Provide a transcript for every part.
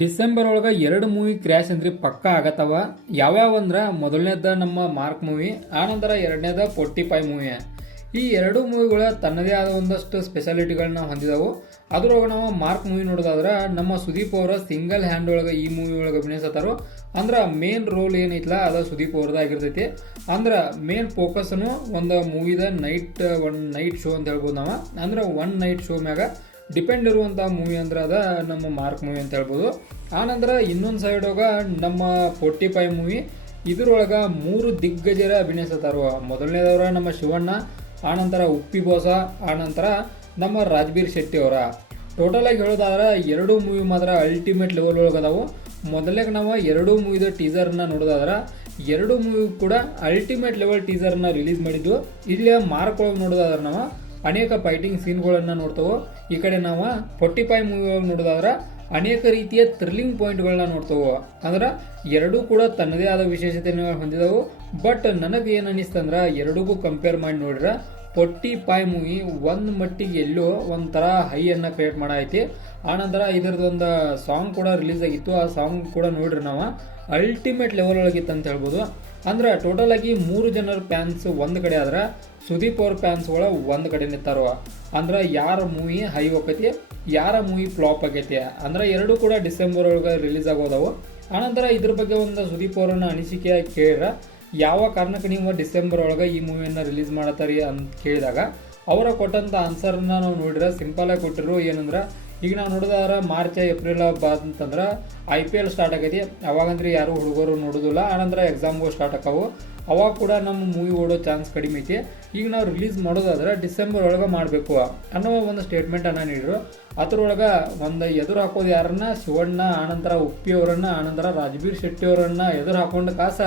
December ಒಳಗೆ ಎರಡು movie crash ಅಂದ್ರೆ ಪಕ್ಕ ಆಗತ್ತವ. ಯಾವ್ಯಾವ ಅಂದ್ರ ಮೊದಲನೇದ ನಮ್ಮ ಮಾರ್ಕ್ ಮೂವಿ ಆನಂತರ ಎರಡನೇದ ಫೋರ್ಟಿ ಫೈವ್ ಮೂವಿ ಈ ಎರಡು ಮೂವಿಗಳ ತನ್ನದೇ ಆದ ಒಂದಷ್ಟು ಸ್ಪೆಷಾಲಿಟಿಗಳನ್ನ ಹೊಂದಿದವು. ಅದ್ರೊಳಗೆ ನಾವು ಮಾರ್ಕ್ ಮೂವಿ ನೋಡೋದಾದ್ರೆ ನಮ್ಮ ಸುದೀಪ್ ಅವರ ಸಿಂಗಲ್ ಹ್ಯಾಂಡ್ ಒಳಗೆ ಈ ಮೂವಿ ಒಳಗೆ ಅಭಿನಯಿಸತ್ತಾರೋ ಅಂದ್ರೆ ಮೇನ್ ರೋಲ್ ಏನೈತಲ್ಲ ಅದು ಸುದೀಪ್ ಅವ್ರದ್ದಾಗಿರ್ತೈತಿ ಅಂದ್ರೆ ಮೇನ್ ಫೋಕಸ್ನು ಒಂದು ಮೂವಿದ ನೈಟ್ ಒನ್ ನೈಟ್ ಶೋ ಅಂತ ಹೇಳ್ಬೋದು ನಾವು. ಅಂದ್ರೆ ಒನ್ ನೈಟ್ ಶೋ ಮ್ಯಾಗ ಡಿಪೆಂಡ್ ಇರುವಂಥ ಮೂವಿ ಅಂದ್ರೆ ಅದ ನಮ್ಮ ಮಾರ್ಕ್ ಮೂವಿ ಅಂತ ಹೇಳ್ಬೋದು. ಆನಂತರ ಇನ್ನೊಂದು ಸೈಡ್ ಹೋಗ ನಮ್ಮ ಫೋರ್ಟಿ ಫೈವ್ ಮೂವಿ. ಇದ್ರೊಳಗೆ ಮೂರು ದಿಗ್ಗಜರ ಅಭಿನಯಿಸುತ್ತಾರ ಮೊದಲನೇದವರ ನಮ್ಮ ಶಿವಣ್ಣ, ಆನಂತರ ಉಪ್ಪಿ ಬೋಸ, ಆನಂತರ ನಮ್ಮ ರಾಜ್ಬೀರ್ ಶೆಟ್ಟಿ ಅವರ. ಟೋಟಲ್ ಆಗಿ ಹೇಳೋದಾದ್ರೆ ಎರಡು ಮೂವಿ ಮಾತ್ರ ಅಲ್ಟಿಮೇಟ್ ಲೆವೆಲ್ ಒಳಗೆ ಅದಾವು. ಮೊದಲಿಗೆ ನಾವು ಎರಡು ಮೂವಿದ ಟೀಸರ್ನ ನೋಡೋದಾದ್ರೆ ಎರಡು ಮೂವಿ ಕೂಡ ಅಲ್ಟಿಮೇಟ್ ಲೆವೆಲ್ ಟೀಸರ್ನ ರಿಲೀಸ್ ಮಾಡಿದ್ದು. ಇಲ್ಲಿ ಮಾರ್ಕ್ ಒಳಗೆ ನೋಡೋದಾದ್ರೆ ನಾವು ಅನೇಕ ಫೈಟಿಂಗ್ ಸೀನ್ಗಳನ್ನು ನೋಡ್ತೇವೆ, ಈ ಕಡೆ ನಾವು ಫೋರ್ಟಿ ಫೈವ್ ಮೂವಿ ನೋಡೋದಾದ್ರೆ ಅನೇಕ ರೀತಿಯ ಥ್ರಿಲ್ಲಿಂಗ್ ಪಾಯಿಂಟ್ಗಳನ್ನ ನೋಡ್ತೇವೆ. ಅಂದ್ರೆ ಎರಡೂ ಕೂಡ ತನ್ನದೇ ಆದ ವಿಶೇಷತೆಯನ್ನು ಹೊಂದಿದವು. ಬಟ್ ನನಗೆ ಏನು ಅನಿಸ್ತಂದ್ರೆ ಎರಡಕ್ಕೂ ಕಂಪೇರ್ ಮಾಡಿ ನೋಡ್ರೆ ಫೋರ್ಟಿ ಪಾಯ್ ಮೂವಿ ಒಂದು ಮಟ್ಟಿಗೆ ಎಲ್ಲೋ ಒಂಥರ ಹೈಯನ್ನು ಕ್ರಿಯೇಟ್ ಮಾಡೈತಿ ಆನಂತರ ಇದರದೊಂದು ಸಾಂಗ್ ಕೂಡ ರಿಲೀಸ್ ಆಗಿತ್ತು. ಆ ಸಾಂಗ್ ಕೂಡ ನೋಡ್ರಿ ನಾವು. ಅಲ್ಟಿಮೇಟ್ ಲೆವೆಲ್ ಒಳಗಿತ್ತು ಅಂತ ಹೇಳ್ಬೋದು. ಅಂದ್ರೆ ಟೋಟಲ್ ಆಗಿ ಮೂರು ಜನರ ಫ್ಯಾನ್ಸ್ ಒಂದು ಕಡೆ ಆದ್ರೆ ಸುದೀಪ್ ಅವ್ರ ಫ್ಯಾನ್ಸ್ ಒಳ ಒಂದು ಕಡೆ ನಿಂತಾರೋ. ಅಂದ್ರೆ ಯಾರ ಮೂವಿ ಹೈ ಹೋಗೈತಿ ಯಾರ ಮೂವಿ ಫ್ಲಾಪ್ ಆಗೈತಿ. ಅಂದ್ರೆ ಎರಡು ಕೂಡ ಡಿಸೆಂಬರ್ ಒಳಗೆ ರಿಲೀಸ್ ಆಗೋದವು. ಆನಂತರ ಇದ್ರ ಬಗ್ಗೆ ಒಂದು ಸುದೀಪ್ ಅವರನ್ನ ಅನಿಸಿಕೆ ಕೇಳಿದ್ರೆ ಯಾವ ಕಾರಣಕ್ಕೆ ನೀವು ಡಿಸೆಂಬರ್ ಒಳಗೆ ಈ ಮೂವಿಯನ್ನ ರಿಲೀಸ್ ಮಾಡತ್ತಾರಿ ಅಂತ ಕೇಳಿದಾಗ, ಅವರ ಕೊಟ್ಟಂಥ ಆನ್ಸರ್ನ ನಾವು ನೋಡಿದ್ರೆ ಸಿಂಪಲಾಗಿ ಕೊಟ್ಟಿರು ಏನಂದ್ರೆ, ಈಗ ನಾವು ನೋಡಿದಾದ್ರೆ ಮಾರ್ಚ್ ಏಪ್ರಿಲ್ ಬಂತಂದ್ರೆ ಐ ಪಿ ಎಲ್ ಸ್ಟಾರ್ಟ್ ಆಗೈತಿ. ಅವಾಗಂದ್ರೆ ಯಾರು ಹುಡುಗರು ನೋಡೋದಿಲ್ಲ. ಆನಂತರ ಎಕ್ಸಾಮ್ಗೂ ಸ್ಟಾರ್ಟ್ ಆಕವು ಅವಾಗ ಕೂಡ ನಮ್ಮ ಮೂವಿ ಓಡೋ ಚಾನ್ಸ್ ಕಡಿಮೆ ಐತಿ. ಈಗ ನಾವು ರಿಲೀಸ್ ಮಾಡೋದಾದ್ರೆ ಡಿಸೆಂಬರ್ ಒಳಗೆ ಮಾಡಬೇಕು ಅನ್ನೋ ಒಂದು ಸ್ಟೇಟ್ಮೆಂಟನ್ನು ನೀಡಿರು ಅದರೊಳಗೆ ಒಂದು ಎದುರು ಹಾಕೋದು ಯಾರನ್ನ? ಶಿವಣ್ಣ, ಆನಂತರ ಉಪ್ಪಿ ಅವರನ್ನ, ಆನಂತರ ರಾಜ್ಬೀರ್ ಶೆಟ್ಟಿ ಅವರನ್ನ ಎದುರು ಹಾಕೊಂಡು ಕಾಸ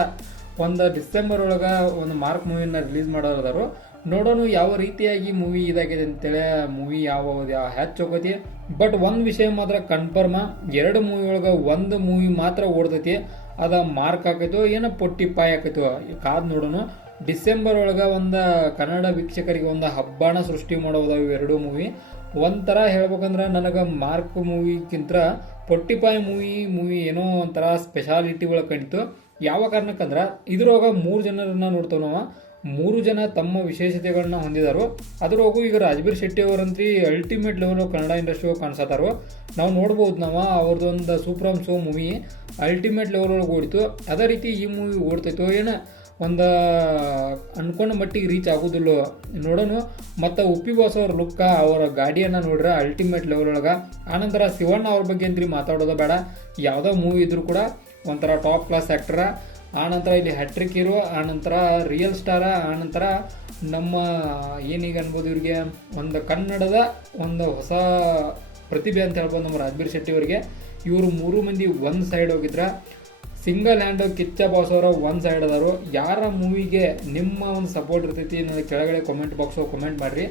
ಒಂದು ಡಿಸೆಂಬರ್ ಒಳಗೆ ಒಂದು ಮಾರ್ಕ್ ಮೂವಿನ ರಿಲೀಸ್ ಮಾಡೋದಾರು ನೋಡೋಣ ಯಾವ ರೀತಿಯಾಗಿ ಮೂವಿ ಇದಾಗಿದೆ ಅಂತೇಳಿ ಮೂವಿ ಯಾವ ಹ್ಯಾಚ್ ಹೋಗತಿ. ಬಟ್ ಒಂದು ವಿಷಯ ಮಾತ್ರ ಕನ್ಫರ್ಮ್, ಎರಡು ಮೂವಿ ಒಳಗೆ ಒಂದು ಮೂವಿ ಮಾತ್ರ ಓಡ್ತೈತಿ. ಅದ ಮಾರ್ಕ್ ಆಕೈತೋ ಏನೋ ಪೊಟ್ಟಿ ಪಾಯ್ ಆಕೈತೋ ಕಾದ್ ನೋಡೋಣ ಡಿಸೆಂಬರ್ ಒಳಗೆ ಒಂದು ಕನ್ನಡ ವೀಕ್ಷಕರಿಗೆ ಒಂದು ಹಬ್ಬಾಣ ಸೃಷ್ಟಿ ಮಾಡೋದಾವ ಎರಡು ಮೂವಿ. ಒಂಥರ ಹೇಳ್ಬೇಕಂದ್ರೆ, ನನಗೆ ಮಾರ್ಕ್ ಮೂವಿಗಿಂತ ಫೈವ್ ಮೂವಿ ಮೂವಿ ಏನೋ ಒಂಥರ ಸ್ಪೆಷಾಲಿಟಿ ಒಳಗೆ ಕಂಡಿತು ಯಾವ ಕಾರಣಕ್ಕಂದ್ರೆ ಇದ್ರೊಳಗೆ ಮೂರು ಜನರನ್ನ ನೋಡ್ತೇವೆ ನಾವು. ಮೂರು ಜನ ತಮ್ಮ ವಿಶೇಷತೆಗಳನ್ನ ಹೊಂದಿದಾರು. ಅದ್ರೊಳಗು ಈಗ ರಾಜ್ಬೀರ್ ಶೆಟ್ಟಿ ಅವರಂತ್ರಿ ಅಲ್ಟಿಮೇಟ್ ಲೆವೆಲ್ ಕನ್ನಡ ಇಂಡಸ್ಟ್ರಿ ಕಾಣಿಸತ್ತಾರೋ. ನಾವು ನೋಡ್ಬೋದು ನಾವು ಅವ್ರದ್ದೊಂದು super show movie ultimate level ಒಳಗೆ ಓಡಿತು ಅದೇ ರೀತಿ ಈ ಮೂವಿ ಓಡ್ತೈತೋ ಏನೋ? ಒಂದು ಅನ್ಕೊಂಡ ಮಟ್ಟಿಗೆ ರೀಚ್ ಆಗೋದಿಲ್ಲ. ನೋಡೋಣ ಮತ್ತು ಉಪ್ಪಿ ಬಾಸ್ ಅವ್ರ ಲುಕ್ಕ ಅವರ ಗಾಡಿಯನ್ನು ನೋಡ್ರೆ ಅಲ್ಟಿಮೇಟ್ ಲೆವೆಲ್ ಒಳಗೆ. ಆನಂತರ ಶಿವಣ್ಣ ಅವ್ರ ಬಗ್ಗೆ ಅಂತ್ರಿ ಮಾತಾಡೋದು ಬೇಡ. ಯಾವುದೋ ಮೂವಿ ಇದ್ರೂ ಕೂಡ ಒಂಥರ ಟಾಪ್ ಕ್ಲಾಸ್ ಆ್ಯಕ್ಟರ ಆನಂತರ ಇಲ್ಲಿ ಹ್ಯಾಟ್ರಿಕ್ ಇರೋ ಆನಂತರ ರಿಯಲ್ ಸ್ಟಾರ ಆನಂತರ ನಮ್ಮ ಏನೀಗ ಅನ್ಬೋದು ಇವ್ರಿಗೆ? ಒಂದು ಕನ್ನಡದ ಒಂದು ಹೊಸ ಪ್ರತಿಭೆ ಅಂತ ಹೇಳ್ಬೋದು ನಮ್ಮ ರಾಜ್ಬೀರ್ ಶೆಟ್ಟಿ ಅವರಿಗೆ. ಇವರು ಮೂರು ಮಂದಿ ಒಂದು ಸೈಡ್ ಹೋಗಿದ್ರೆ. ಸಿಂಗಲ್ ಹ್ಯಾಂಡ್ ಕಿಚ್ಚ ಬಾಸ್ ಅವರ ಒನ್ ಸೈಡ್ ಅದಾರು. ಯಾರ ಮೂವಿಗೆ ನಿಮ್ಮ ಒಂದು ಸಪೋರ್ಟ್ ಇರ್ತೈತಿ ನನಗೆ ಕೆಳಗಡೆ ಕಮೆಂಟ್ ಬಾಕ್ಸ್ ಕಮೆಂಟ್ ಮಾಡಿರಿ.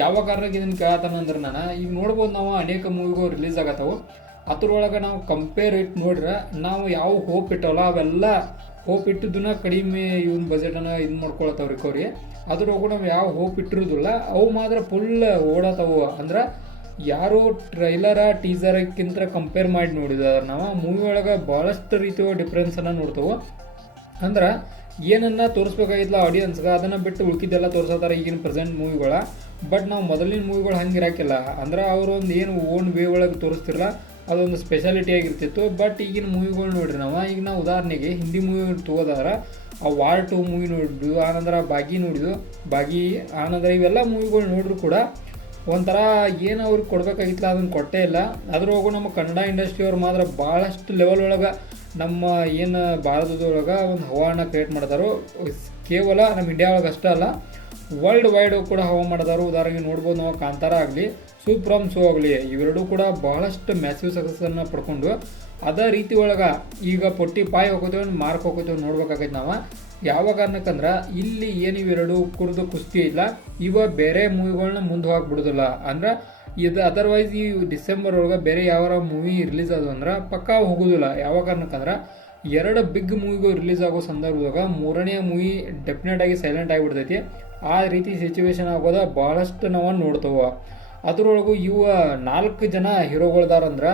ಯಾವ ಕಾರಣಕ್ಕೆ ಇದನ್ನು ಕೇಳತ್ತಾನ ಅಂದ್ರೆ ನಾನು, ಈಗ ನೋಡ್ಬೋದು ನಾವು ಅನೇಕ ಮೂವಿಗಳು ರಿಲೀಸ್ ಆಗತ್ತವು. ಅದ್ರೊಳಗೆ ನಾವು ಕಂಪೇರ್ ಇಟ್ ನೋಡ್ರೆ, ನಾವು ಯಾವ ಹೋಪ್ ಇಟ್ಟವಲ್ಲ, ಅವೆಲ್ಲ ಹೋಪ್ ಇಟ್ಟಿದ್ದನ್ನ ಕಡಿಮೆ ಇವನ್ ಬಜೆಟನ್ನು ಇದು ಮಾಡ್ಕೊಳತ್ತವ್ ರಿಕವರಿ ಅದ್ರೊಳಗೂ ನಾವು ಯಾವ ಹೋಪ್ ಇಟ್ಟಿರೋದಿಲ್ಲ, ಅವು ಮಾತ್ರ ಫುಲ್ ಓಡತ್ತವು ಅಂದ್ರೆ ಯಾರು ಟ್ರೈಲರ ಟೀಸರ್ಕ್ಕಿಂತ ಕಂಪೇರ್ ಮಾಡಿ ನೋಡಿದಾರೆ ನಾವು? ಮೂವಿ ಒಳಗೆ ಭಾಳಷ್ಟು ರೀತಿಯ ಡಿಫ್ರೆನ್ಸನ್ನು ನೋಡ್ತೇವೆ. ಅಂದ್ರೆ ಏನನ್ನ ತೋರಿಸ್ಬೇಕಾಗಿತ್ತಲ್ಲ ಆಡಿಯನ್ಸ್ಗೆ ಅದನ್ನು ಬಿಟ್ಟು ಉಳ್ಕಿದ್ದೆಲ್ಲ ತೋರಿಸೋತಾರೆ ಈಗಿನ ಪ್ರೆಸೆಂಟ್ ಮೂವಿಗಳ ಬಟ್ ನಾವು ಮೊದಲಿನ ಮೂವಿಗಳು ಹಂಗೆ ಇರಕಿಲ್ಲ. ಅಂದ್ರೆ ಅವರು ಒಂದು ಏನು ಓನ್ ವೇ ಒಳಗೆ ತೋರಿಸ್ತಿರಲ್ಲ ಅದೊಂದು ಸ್ಪೆಷಾಲಿಟಿ ಆಗಿರ್ತಿತ್ತು. ಬಟ್ ಈಗಿನ ಮೂವಿಗಳು ನೋಡ್ರಿ ನಾವು. ಈಗ ನಾವು ಉದಾಹರಣೆಗೆ ಹಿಂದಿ ಮೂವಿ ತಗೋದಾರ ಆ ವಾರ್ ಟು ಮೂವಿ ನೋಡಿದ್ವಿ ಆನಂತರ ಬಾಗಿ ನೋಡಿದ್ವು. ಬಾಗಿ ಆನಂತರ ಇವೆಲ್ಲ ಮೂವಿಗಳು ನೋಡ್ರು ಕೂಡ ಒಂಥರ ಏನು ಅವ್ರಿಗೆ ಕೊಡಬೇಕಾಗಿತ್ತಲ್ಲ, ಅದನ್ನು ಕೊಟ್ಟೇ ಇಲ್ಲ. ಅದ್ರೊಳಗೂ ನಮ್ಮ ಕನ್ನಡ ಇಂಡಸ್ಟ್ರಿ ಅವ್ರು ಮಾತ್ರ ಭಾಳಷ್ಟು ಲೆವೆಲ್ ಒಳಗೆ ನಮ್ಮ ಏನು ಭಾರತದೊಳಗೆ ಒಂದು ಹವಾನ ಕ್ರಿಯೇಟ್ ಮಾಡ್ತಾರೋ ಕೇವಲ ನಮ್ಮ ಇಂಡಿಯಾ ಒಳಗೆ ಅಷ್ಟೇ ಅಲ್ಲ ವರ್ಲ್ಡ್ ವೈಡ್ ಕೂಡ ಹವಾ ಮಾಡಿದಾರು ಉದಾಹರಣೆಗೆ ನೋಡ್ಬೋದು ನಾವು ಕಾಂತಾರ ಆಗಲಿ ಸೂಪ್ರಮ್ ಶೋ ಆಗಲಿ, ಇವೆರಡೂ ಕೂಡ ಬಹಳಷ್ಟು ಮ್ಯಾಸಿವ್ ಸಕ್ಸಸ್ಸನ್ನು ಪಡ್ಕೊಂಡು ಅದೇ ರೀತಿ ಒಳಗೆ ಈಗ ಪೊಟ್ಟಿ ಪಾಯಿ ಹೋಗೋತೇವೆ ಮಾರ್ಕ್ ಹೋಗೋತೇವೆ ನೋಡ್ಬೇಕಾಗೈತೆ ನಾವು. ಯಾವ ಕಾರಣಕ್ಕಂದ್ರೆ ಇಲ್ಲಿ ಏನು ಇವೆರಡು ಕುರಿದು ಕುಸ್ತಿ ಇಲ್ಲ, ಇವ ಬೇರೆ ಮೂವಿಗಳನ್ನ ಮುಂದೆ ಹೋಗ್ಬಿಡೋದಿಲ್ಲ ಅಂದ್ರೆ ಇದು ಅದರ್ವೈಸ್ ಈ ಡಿಸೆಂಬರ್ ಒಳಗೆ ಬೇರೆ ಯಾವ ಮೂವಿ ರಿಲೀಸ್ ಆದವು ಅಂದ್ರೆ ಪಕ್ಕಾ ಹೋಗೋದಿಲ್ಲ. ಯಾವ ಕಾರಣಕ್ಕಂದ್ರೆ ಎರಡು ಬಿಗ್ ಮೂವಿಗಳು ರಿಲೀಸ್ ಆಗೋ ಸಂದರ್ಭದಾಗ ಮೂರನೇ ಮೂವಿ ಡೆಫಿನೆಟ್ ಆಗಿ ಸೈಲೆಂಟ್ ಆಗಿಬಿಡ್ತೈತಿ. ಆ ರೀತಿ ಸಿಚುವೇಶನ್ ಆಗೋದ ಭಾಳಷ್ಟು ನಾವು ನೋಡ್ತೇವೆ. ಅದರೊಳಗು ಇವ ನಾಲ್ಕು ಜನ ಹೀರೋಗಳ್ದಾರಂದ್ರೆ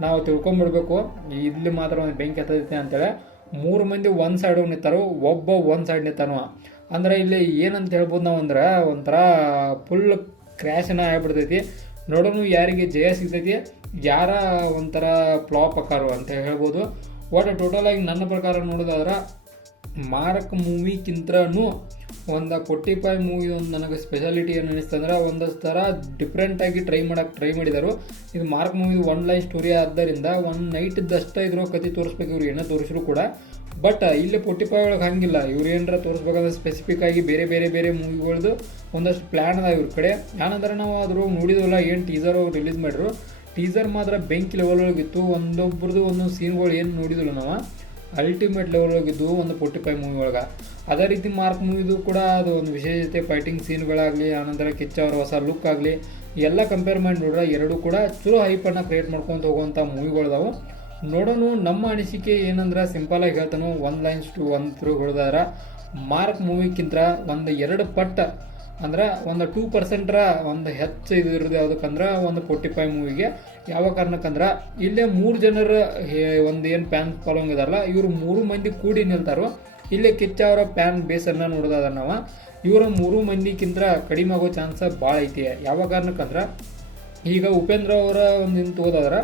ನಾವು ತಿಳ್ಕೊಂಬಿಡ್ಬೇಕು ಇಲ್ಲಿ ಮಾತ್ರ ಒಂದು ಬೆಂಕಿ ಹತ್ತೈತೆ ಅಂತೇಳಿ. ಮೂರು ಮಂದಿ ಒಂದು ಸೈಡ್ ನಿಂತಾರು, ಒಬ್ಬ ಒಂದು ಸೈಡ್ ನಿಂತಾನು. ಅಂದ್ರೆ ಇಲ್ಲಿ ಏನಂತ ಹೇಳ್ಬೋದು ನಾವು ಅಂದ್ರೆ, ಒಂಥರ ಫುಲ್ ಕ್ರ್ಯಾಶನ ಆಗ್ಬಿಡ್ತೈತಿ. ನೋಡೋನು ಯಾರಿಗೆ ಜಯ ಸಿಗ್ತೈತಿ, ಯಾರ ಒಂಥರ ಫ್ಲಾಪ್ ಅಕ್ಕಾರು ಅಂತ ಹೇಳ್ಬೋದು. ಒಟ್ಟು ಟೋಟಲ್ ಆಗಿ ನನ್ನ ಪ್ರಕಾರ ನೋಡೋದಾದ್ರೆ, ಮಾರಕ್ ಮೂವಿಕ್ಕಿಂತನೂ ಒಂದು ಫೋರ್ಟಿ ಫೈವ್ ಮೂವಿ ಒಂದು ನನಗೆ ಸ್ಪೆಷಾಲಿಟಿ ಏನು ಅನಿಸ್ತಂದ್ರೆ ಒಂದಷ್ಟು ಥರ ಡಿಫ್ರೆಂಟಾಗಿ ಟ್ರೈ ಮಾಡೋಕ್ಕೆ ಟ್ರೈ ಮಾಡಿದರು. ಇದು Mark movie one line story ಆದ್ದರಿಂದ ಒನ್ ನೈಟ್ದಷ್ಟೇ ಇದ್ರೋ ಕತೆ ತೋರಿಸ್ಬೇಕು, ಇವ್ರು ಏನೋ ತೋರಿಸಿದ್ರು ಕೂಡ. ಬಟ್ ಇಲ್ಲಿ ಫೋರ್ಟಿ ಫೈವ್ ಒಳಗೆ ಹಂಗಿಲ್ಲ. ಇವ್ರು ಏನಾರ ತೋರಿಸ್ಬೇಕಂದ್ರೆ ಸ್ಪೆಸಿಫಿಕ್ ಆಗಿ ಬೇರೆ ಬೇರೆ ಬೇರೆ ಮೂವಿಗಳ್ದು ಒಂದಷ್ಟು ಪ್ಲ್ಯಾನ್ ಅದ ಇವ್ರ ಕಡೆ. ಏನಂದ್ರೆ ನಾವು ಅದ್ರ ನೋಡಿದ್ವಲ್ಲ, ಏನು ಟೀಸರ್ ಅವ್ರು ರಿಲೀಸ್ ಮಾಡಿದ್ರು ಟೀಸರ್ ಮಾತ್ರ ಬೆಂಕಿ ಲೆವೆಲ್ ಒಳಗಿತ್ತು ಒಂದೊಬ್ರದ್ದು ಒಂದೊಂದು ಸೀನ್ಗಳು ಏನು ನೋಡಿದ್ವಲ್ಲ ನಾವು. ಅಲ್ಟಿಮೇಟ್ ಲೆವೆಲ್ ಹೋಗಿದ್ದು ಒಂದು ಫೋರ್ಟಿ ಫೈವ್ ಮೂವಿ ಒಳಗೆ. ಅದೇ ರೀತಿ ಮಾರ್ಕ್ ಮೂವಿದು ಕೂಡ ಅದು ಒಂದು ವಿಶೇಷತೆ ಫೈಟಿಂಗ್ ಸೀನ್ಗಳಾಗಲಿ ಆನಂತರ ಕಿಚ್ಚ ಅವರ ಹೊಸ ಲುಕ್ ಆಗಲಿ, ಎಲ್ಲ ಕಂಪೇರ್ ಮಾಡಿ ನೋಡಿದ್ರೆ ಎರಡೂ ಕೂಡ ಚಲೋ ಹೈಪನ್ನು ಕ್ರಿಯೇಟ್ ಮಾಡ್ಕೊಂಡು ಹೋಗುವಂಥ ಮೂವಿಗಳದಾವು ನೋಡೋನು ನಮ್ಮ ಅನಿಸಿಕೆ ಏನಂದ್ರೆ ಸಿಂಪಲ್ ಆಗಿ ಹೇಳ್ತಾನು ಒಂದು ಲೈನ್ಸ್ ಟು ಒನ್ ತ್ರೂ ಹೊಡೆದಾರ. ಮಾರ್ಕ್ ಮೂವಿಕ್ಕಿಂತ ಒಂದು ಎರಡು ಪಟ್ಟ ಅಂದ್ರೆ ಒಂದು ಟೂ ಪರ್ಸೆಂಟ್ರ ಒಂದು ಹೆಚ್ಚು ಇದು ಇರೋದು ಯಾವುದಕ್ಕಂದ್ರೆ ಒಂದು ಫೋರ್ಟಿ ಫೈವ್ ಮೂವಿಗೆ ಯಾವ ಕಾರಣಕ್ಕಂದ್ರೆ ಇಲ್ಲೇ ಮೂರು ಜನರ ಒಂದು ಏನು ಪ್ಯಾನ್ ಫಾಲೋಯಿಂಗ್ ಇದಾರಲ್ಲ, ಇವರು ಮೂರು ಮಂದಿ ಕೂಡಿ ನಿಲ್ತಾರೋ, ಇಲ್ಲೇ ಕಿಚ್ಚ ಅವರ ಪ್ಯಾನ್ ಬೇಸನ್ನು ನೋಡೋದಾದ್ರೆ ನಾವು, ಇವರ ಮೂರು ಮಂದಿಗಿಂತ ಕಡಿಮೆ ಆಗೋ ಚಾನ್ಸ್ ಭಾಳ ಐತಿ. ಯಾವ ಕಾರಣಕ್ಕಂದ್ರೆ ಈಗ ಉಪೇಂದ್ರ ಅವರ ಒಂದು ನಿಂತು ಹೋದಾದ್ರೆ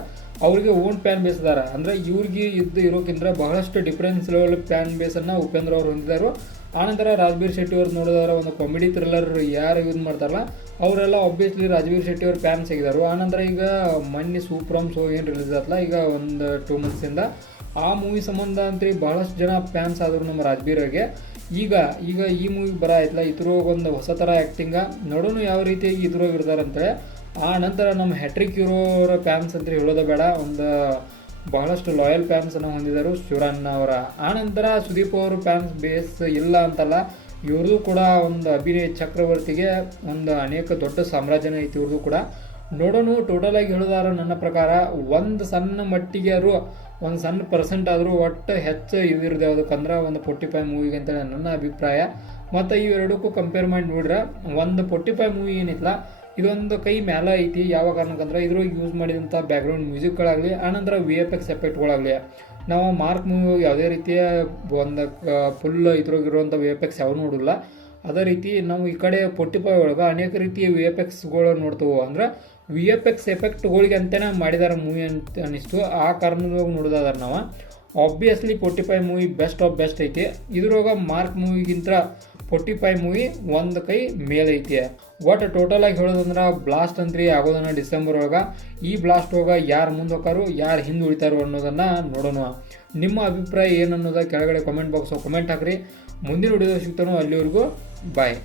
ಅವ್ರಿಗೆ ಓನ್ ಪ್ಯಾನ್ ಬೇಸ್ ಅದಾರ. ಅಂದ್ರೆ ಇವ್ರಿಗೆ ಇದ್ದು ಇರೋಕ್ಕಿಂತ ಬಹಳಷ್ಟು ಡಿಫ್ರೆನ್ಸ್ ಲೆವೆಲ್ ಪ್ಯಾನ್ ಬೇಸನ್ನು ಉಪೇಂದ್ರ ಅವರು ಹೊಂದಿದ್ದಾರೆ ಆನಂತರ ರಾಜ್ಬೀರ್ ಶೆಟ್ಟಿ ಅವ್ರು ನೋಡಿದ್ರೆ ಒಂದು ಕಾಮಿಡಿ ಥ್ರಿಲ್ಲರ್ ಯಾರು ಯೂಸ್ ಮಾಡ್ತಾರಲ್ಲ, ಅವರೆಲ್ಲ ಆಬ್ವಿಯಸ್ಲಿ ರಾಜ್ಬೀರ್ ಶೆಟ್ಟಿ ಅವ್ರ ಫ್ಯಾನ್ಸ್ ಆಗಿದ್ದಾರೆ ಆನಂತರ ಈಗ ಮೊನ್ನೆ ಸೂಪ್ರಮ್ ಸೋ ಏನು ರಿಲೀಸ್ ಆತಲ್ಲ ಈಗ ಒಂದು ಟೂ ಮಂತ್ಸಿಂದ ಆ ಮೂವಿ ಸಂಬಂಧ ಅಂತ್ರಿ ಬಹಳಷ್ಟು ಜನ ಫ್ಯಾನ್ಸ್ ಆದರು ನಮ್ಮ ರಾಜ್ಬೀರ್ಗೆ ಈಗ ಈಗ ಈ ಮೂವಿ ಬರ ಆಯ್ತಲ್ಲ ಇದ್ರೊಳಗೆ ಒಂದು ಹೊಸ ಥರ ಆ್ಯಕ್ಟಿಂಗ ನೋಡೋನು ಯಾವ ರೀತಿಯಾಗಿ ಇದ್ರಾಗ ಇರ್ತಾರಂತೆ ಆ ನಂತರ ನಮ್ಮ ಹ್ಯಾಟ್ರಿಕ್ ಇರೋರ ಫ್ಯಾನ್ಸ್ ಅಂತ ಹೇಳೋದು ಬೇಡ. ಒಂದು ಬಹಳಷ್ಟು ಲಾಯಲ್ ಫ್ಯಾನ್ಸನ್ನು ಹೊಂದಿದರು. ಶಿವರಣ್ಣ ಅವರ ಆನಂತರ ಸುದೀಪ್ ಅವರು ಫ್ಯಾನ್ಸ್ ಬೇಸ್ ಇಲ್ಲ ಅಂತಲ್ಲ, ಇವ್ರದ್ದು ಕೂಡ ಒಂದು ಅಭಿನಯ ಚಕ್ರವರ್ತಿಗೆ ಒಂದು ಅನೇಕ ದೊಡ್ಡ ಸಾಮ್ರಾಜ್ಯನ ಐತಿ ಇವ್ರದ್ದು ಕೂಡ. ನೋಡೋಣ ಟೋಟಲ್ ಆಗಿ ಹೇಳೋದಾರ ನನ್ನ ಪ್ರಕಾರ ಒಂದು ಸಣ್ಣ ಮಟ್ಟಿಗೆ ಅವರು ಒಂದು ಸಣ್ಣ ಪರ್ಸೆಂಟ್ ಆದರೂ ಒಟ್ಟು ಹೆಚ್ಚು ಇವಿರೋದು ಯಾವುದಕ್ಕಂದ್ರೆ ಒಂದು ಫೋರ್ಟಿ ಫೈವ್ ಮೂವಿಗೆ ಅಂತ ನನ್ನ ಅಭಿಪ್ರಾಯ. ಮತ್ತು ಇವೆರಡಕ್ಕೂ ಕಂಪೇರ್ ಮಾಡಿ ನೋಡ್ರೆ ಒಂದು ಫೋರ್ಟಿ ಫೈವ್ ಮೂವಿ ಏನಿತ್ತಲ್ಲ ಇದೊಂದು ಕೈ ಮ್ಯಾಲ ಐತಿ ಯಾವ ಕಾರಣಕ್ಕಂದ್ರೆ ಇದ್ರೊಳಗೆ ಯೂಸ್ ಮಾಡಿದಂಥ ಬ್ಯಾಕ್ಗ್ರೌಂಡ್ ಮ್ಯೂಸಿಕ್ಗಳಾಗಲಿ ಆನಂತರ ವಿ ಎಫ್ ಎಕ್ಸ್ ಎಫೆಕ್ಟ್ಗಳಾಗಲಿ ನಾವು ಮಾರ್ಕ್ ಮೂವಿ ಯಾವುದೇ ರೀತಿಯ ಒಂದು ಫುಲ್ ಇದ್ರೊಳಗಿರುವಂಥ ವಿ ಎಫ್ ಎಕ್ಸ್ ಯಾವ ನೋಡಿಲ್ಲ ಅದೇ ರೀತಿ ನಾವು ಈ ಕಡೆ ಪೊಟ್ಟಿಪಾಯ್ ಒಳಗೆ ಅನೇಕ ರೀತಿಯ ವಿ ಎಫ್ ಎಕ್ಸ್ಗಳು ನೋಡ್ತೇವೆ. ಅಂದ್ರೆ ವಿ ಎಫ್ ಎಕ್ಸ್ ಎಫೆಕ್ಟ್ಗಳಿಗೆ ಅಂತಲೇ ಮಾಡಿದಾರೆ ಮೂವಿ ಅಂತ ಅನ್ನಿಸ್ತು. ಆ ಕಾರಣದೊಳಗೆ ನೋಡೋದಾದ್ರೆ ನಾವು. ಆಬ್ವಿಯಸ್ಲಿ ಪೊಟ್ಟಿಪಾಯ್ ಮೂವಿ ಬೆಸ್ಟ್ ಆಫ್ ಬೆಸ್ಟ್ ಐತಿ. ಇದ್ರೊಳಗೆ ಮಾರ್ಕ್ ಮೂವಿಗಿಂತ ಫೋರ್ಟಿ ಫೈವ್ ಮೂವಿ ಒಂದು ಕೈ ಮೇಲೈತಿ. ಒಟ್ಟು ಟೋಟಲ್ ಆಗಿ ಹೇಳೋದಂದ್ರೆ ಬ್ಲಾಸ್ಟ್ ಅಂತ್ರಿ ಆಗೋದನ್ನ ಡಿಸೆಂಬರ್ ಒಳಗೆ. ಈ ಬ್ಲಾಸ್ಟ್ ಹೋಗ ಯಾರು ಮುಂದೆ ಹೋಗಾರು ಯಾರು ಹಿಂದೆ ಉಳಿತಾರೋ ಅನ್ನೋದನ್ನು ನೋಡೋಣ. ನಿಮ್ಮ ಅಭಿಪ್ರಾಯ ಏನನ್ನೋದ ಕೆಳಗಡೆ ಕಮೆಂಟ್ ಬಾಕ್ಸ್ ಕಮೆಂಟ್ ಹಾಕ್ರಿ. ಮುಂದಿನ ವಿಡಿಯೋ ಸಿಗ್ತಾನೋ ಅಲ್ಲಿವರೆಗೂ ಬಾಯ್